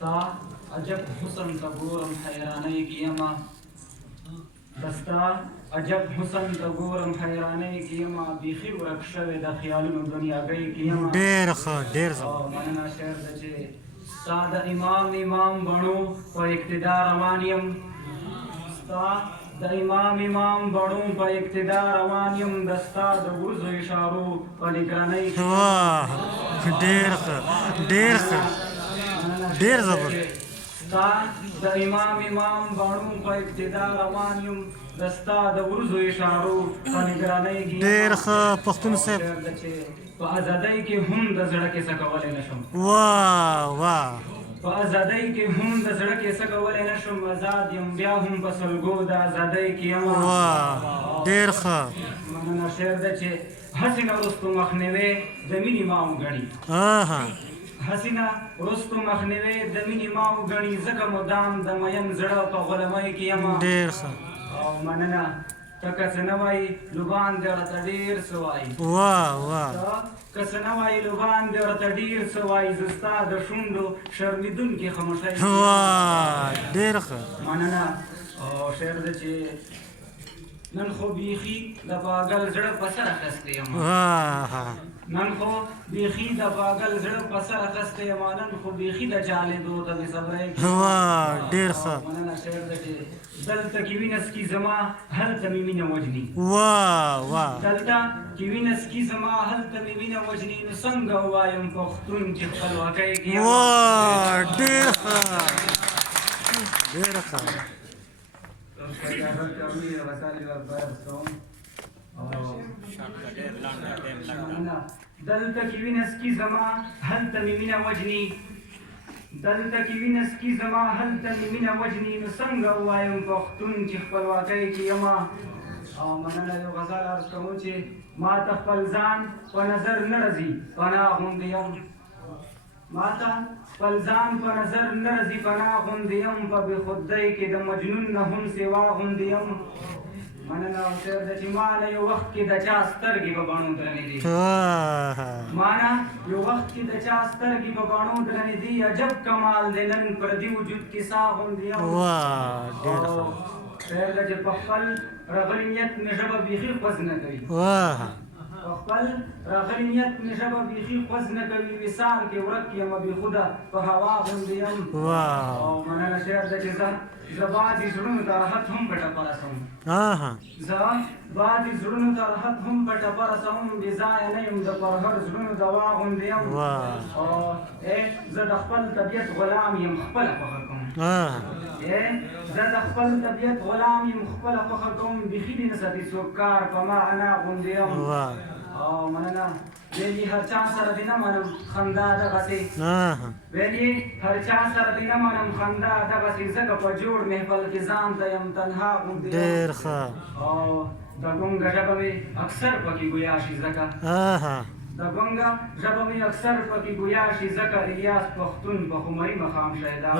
ستا عجب حسن ته ګورم حیرانۍ کې یمه ستا عجب حسن ته ګورم حیرانۍ کې یمه بیخي ورک شوی د خیالونو دنیاګۍ کې یمه ډېر ښه ډېر مننه شعر ده چې ستا د امام بڼو په اقتدا روان یم ستا د امام بڼو په اقتدا روان یم د ستا د ورځو اشارو په نګرانۍ کې واه ډېر ښه ډېر ښه ډېر زبر ستا د امام بڼو په اقتدا روان یم د ستا د ورځو اشارو په نګرانۍ کې ډېر ښه پښتون صاحب په ازادۍ کې هم د زړه کیسه کولی نشم واه واه په ازادۍ کې هم د زړه کیسه کولی نشم آزاد یم بیا هم په سلګو د ازادۍ کې یم واه ډېر ښه مننه شعر ده چې هسې نه وروستو مخنیوی د مینې ما وګڼي هسې نه وروستو مخنیوی د مینې ما وګڼي ځکه مدام د مین زړه په غلمۍ کې یم ډېر ښه او مننه ته که څه نه وایي لوبان دې راته ډېر څه وایي واه واه که څه نه وایي لوبان دې راته ډېر څه وایي زه ستا د شونډو شرمېدونکې خاموشۍ واه ډېر ښه مننه او شعر ده چې نن خو بیخي د پاگل زړه په سر اخیستی یم نن خو بیخي د پاگل زړه په سر اخیستی یم نن خو بیخي د چالېدو د بې صبرۍ ډېر ښه مننه شعر ده چې دلته کې وینه سکي زما هلته مې مینه وجني واه واه دلته کې وینه سکي زما هلته مې مینه وجني نو څنګه ووایم پښتون چې خپلواکۍ کې یم واه ډېر ښه ډېر ښه دلته کې وینه سکي زما هلته مې مینه وجني دلته کې وینه سکي زما هلته مې مینه وجني نو څنګه ووایم پښتون چې خپلواکۍ کې یم او مننه یو غزل عرض کوم چې ما ته خپل ځان په نظر نه راځي پناه غوندې یم ما ته خپل ځان په نظر نه راځي پناه غوندې یم په بېخودۍ کې د مجنون نه هم سوا غوندې یم مننه او شعر ده چې ما نه یو وخت کې د چا سترګې په بڼو درنې دي ما نه یو وخت کې د چا سترګې په بڼو درنې دي عجب کمال دی نن پردي وجود کې سا غوندې یم شعر ده چې په خپل رغلي نیت مې ژبه بیخي خوځ نه کوي په خپل راغلي نیت مې ژبه بیخي خوځ نه کوي وصال کې ورک یم بېخوده په هوا غوندې یم او مننه شعر ده چې زه بعضې زړونو ته راحت هم په ټپه رسوم زه بعضې زړونو ته راحت هم په ټپه رسوم بې ځایه نه یم د پرهر زړونو دوا غوندې یم او زه د خپل طبیعت غلام یم خپله خوښه کوم زه د خپل طبیعت غلام یم خپله خوښه کوم بیخي دې نه ساتي څوک کار په ما انا غوندې یم او مننه ویلي هر چا سره دې نه منم خندا دغسې ویلي هر چا سره دې نه منم خندا دغسې ځکه په جوړ محفل کې ځان ته یم تنها غوندې یم او د ګونګه ژبه مې اکثر پکې ګویا شي ځکه د ګونګه ژبه مې اکثر پکې ګویا شي ځکه الیاس پښتون په خمري مقام شهدا